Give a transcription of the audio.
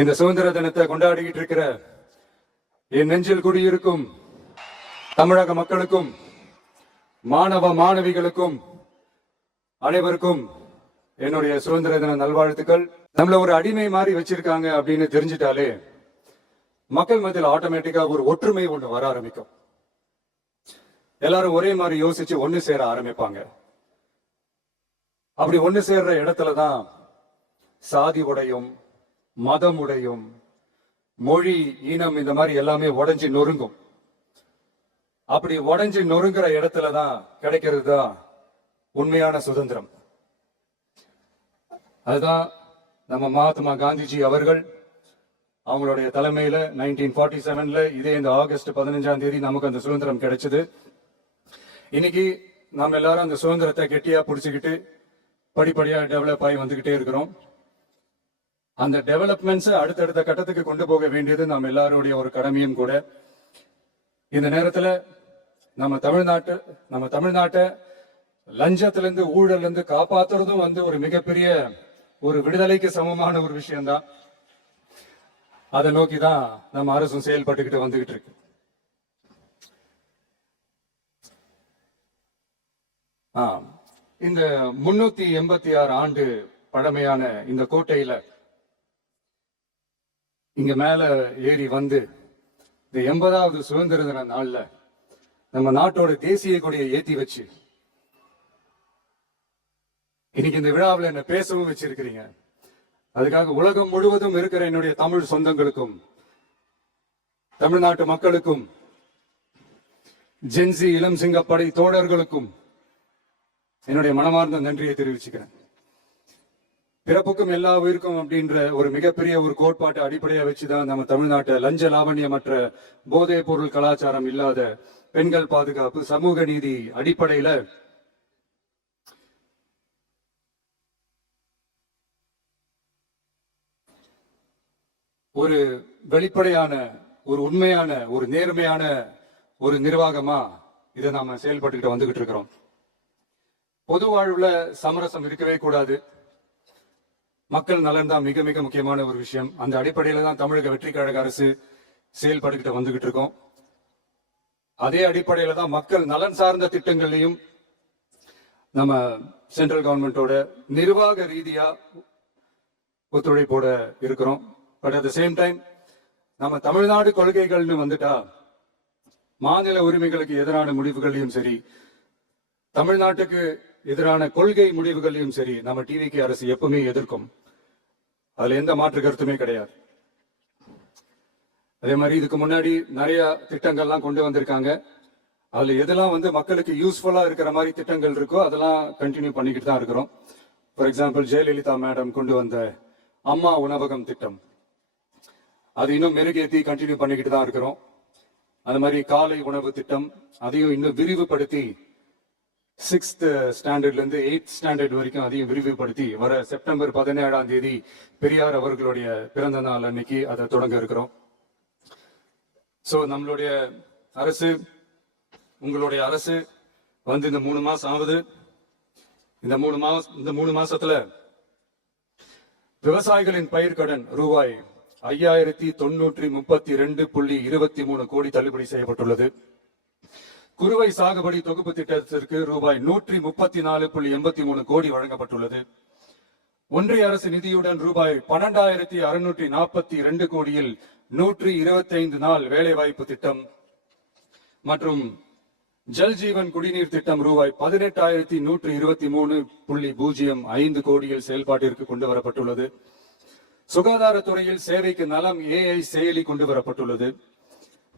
இந்த சுதந்திர தினத்தை கொண்டாடிக்கிட்டு இருக்கிற என் நெஞ்சில் குடியிருக்கும் தமிழக மக்களுக்கும் மாணவ மாணவிகளுக்கும் அனைவருக்கும் என்னுடைய சுதந்திர தின நல்வாழ்த்துக்கள். நம்மள ஒரு அடிமை மாதிரி வச்சிருக்காங்க அப்படின்னு தெரிஞ்சிட்டாலே மக்கள் மத்தியில் ஆட்டோமேட்டிக்கா ஒரு ஒற்றுமை ஒன்று வர ஆரம்பிக்கும். எல்லாரும் ஒரே மாதிரி யோசிச்சு ஒண்ணு சேர ஆரம்பிப்பாங்க. அப்படி ஒண்ணு சேர்ற இடத்துலதான் சாதி உடையும், மதம் உடையும், மொழி, இனம் இந்த மாதிரி எல்லாமே உடைஞ்சு நொறுங்கும். அப்படி உடைஞ்சு நொறுங்குற இடத்துலதான் கிடைக்கிறது தான் உண்மையான சுதந்திரம். அதுதான் நம்ம மகாத்மா காந்திஜி அவர்கள் அவங்களுடைய தலைமையில 1947ல இதே இந்த ஆகஸ்ட் 15ஆம் தேதி நமக்கு அந்த சுதந்திரம் கிடைச்சது. இன்னைக்கு நம்ம எல்லாரும் அந்த சுதந்திரத்தை கெட்டியா பிடிச்சுக்கிட்டு படிப்படியா டெவலப் ஆகி வந்துகிட்டே இருக்கிறோம். அந்த டெவலப்மெண்ட்ஸ் அடுத்தடுத்த கட்டத்துக்கு கொண்டு போக வேண்டியது நம்ம எல்லாருடைய ஒரு கடமையும் கூட. இந்த நேரத்துல நம்ம தமிழ்நாட்டை லஞ்சத்திலிருந்து ஊழல்ல இருந்து காப்பாத்துறதும் ஒரு மிகப்பெரிய ஒரு விடுதலைக்கு சமமான ஒரு விஷயம்தான். அதை நோக்கிதான் நம்ம அரசும் செயல்பட்டுக்கிட்டு வந்துகிட்டு இருக்கு. இந்த 386 ஆண்டு பழமையான இந்த கோட்டையில இங்க மேல ஏறி வந்து இந்த 80வது சுதந்திர தின நாள்ல நம்ம நாட்டோட தேசிய கொடியை ஏத்தி வச்சு இன்னைக்கு இந்த விழாவில் என்ன பேசவும் வச்சிருக்கிறீங்க. அதுக்காக உலகம் முழுவதும் இருக்கிற என்னுடைய தமிழ் சொந்தங்களுக்கும் தமிழ்நாட்டு மக்களுக்கும் ஜென்சி இளம் சிங்கப்படை தோழர்களுக்கும் என்னுடைய மனமார்ந்த நன்றியை தெரிவிச்சுக்கிறேன். பிறப்புக்கும் எல்லா உயிருக்கும் அப்படின்ற ஒரு மிகப்பெரிய ஒரு கோட்பாட்டை அடிப்படையா வச்சுதான் நம்ம தமிழ்நாட்டை லஞ்ச லாவண்யமற்ற போதைப் பொருள் கலாச்சாரம் இல்லாத பெண்கள் பாதுகாப்பு, சமூக நீதி அடிப்படையில ஒரு வெளிப்படையான, ஒரு உண்மையான, ஒரு நேர்மையான ஒரு நிர்வாகமா இதை நாம செயல்பட்டுக்கிட்டு வந்துகிட்டு இருக்கிறோம். பொது வாழ்வுல சமரசம் இருக்கவே கூடாது. மக்கள் நலன் தான் மிக மிக முக்கியமான ஒரு விஷயம். அந்த அடிப்படையில தான் தமிழக வெற்றி கழக அரசு செயல்பட்டுக்கிட்டு வந்துகிட்டு இருக்கோம். அதே அடிப்படையில தான் மக்கள் நலன் சார்ந்த திட்டங்களையும் நம்ம சென்ட்ரல் கவர்மெண்டோட நிர்வாக ரீதியா ஒத்துழைப்போட இருக்கிறோம். But at the same time நம்ம தமிழ்நாடு கொள்கைகள்னு வந்துட்டா மாநில உரிமைகளுக்கு எதிரான முடிவுகளையும் சரி, தமிழ்நாட்டுக்கு எதிரான கொள்கை முடிவுகளையும் சரி நம்ம டிவிகே அரசு எப்பவுமே எதிர்க்கும். அதுல எந்த மாற்று கருத்துமே கிடையாது. அதே மாதிரி இதுக்கு முன்னாடி நிறைய திட்டங்கள்லாம் கொண்டு வந்திருக்காங்க. அதுல எதெல்லாம் மக்களுக்கு யூஸ்ஃபுல்லா இருக்கிற மாதிரி திட்டங்கள் இருக்கோ அதெல்லாம் கண்டினியூ பண்ணிக்கிட்டு தான் இருக்கிறோம். ஃபார் எக்ஸாம்பிள் ஜெயலலிதா மேடம் கொண்டு வந்த அம்மா உணவகம் திட்டம், அது இன்னும் மெருகேற்றி கண்டினியூ பண்ணிக்கிட்டு தான் இருக்கிறோம். அது மாதிரி காலை உணவு திட்டம், அதையும் இன்னும் விரிவுபடுத்தி 6th ஸ்டாண்டர்ட்ல இருந்து 8th ஸ்டாண்டர்ட் வரைக்கும் அதையும் விரிவுபடுத்தி வர செப்டம்பர் 17ஆம் தேதி பெரியார் அவர்களுடைய பிறந்த நாள் அன்னைக்கு அதை தொடங்க இருக்கிறோம். சோ நம்மளுடைய அரசு, உங்களுடைய அரசு இந்த 3 மாசம் ஆகுது. இந்த 3 மாசத்துல விவசாயிகளின் பயிர்க்கடன் ரூபாய் 5932.23 கோடி தள்ளுபடி செய்யப்பட்டுள்ளது. குறுவை சாகுபடி தொகுப்பு திட்டத்திற்கு ரூபாய் 134.83 கோடி வழங்கப்பட்டுள்ளது. ஒன்றிய அரசு நிதியுடன் ரூபாய் 12,642 கோடியில் 125 நாள் வேலைவாய்ப்பு திட்டம் மற்றும் ஜல் ஜீவன் குடிநீர் திட்டம் ரூபாய் 18,123.05 கோடியில் செயல்பாட்டிற்கு கொண்டு வரப்பட்டுள்ளது. சுகாதாரத்துறையில் சேவைக்கு நலம் AI செயலி கொண்டு வரப்பட்டுள்ளது.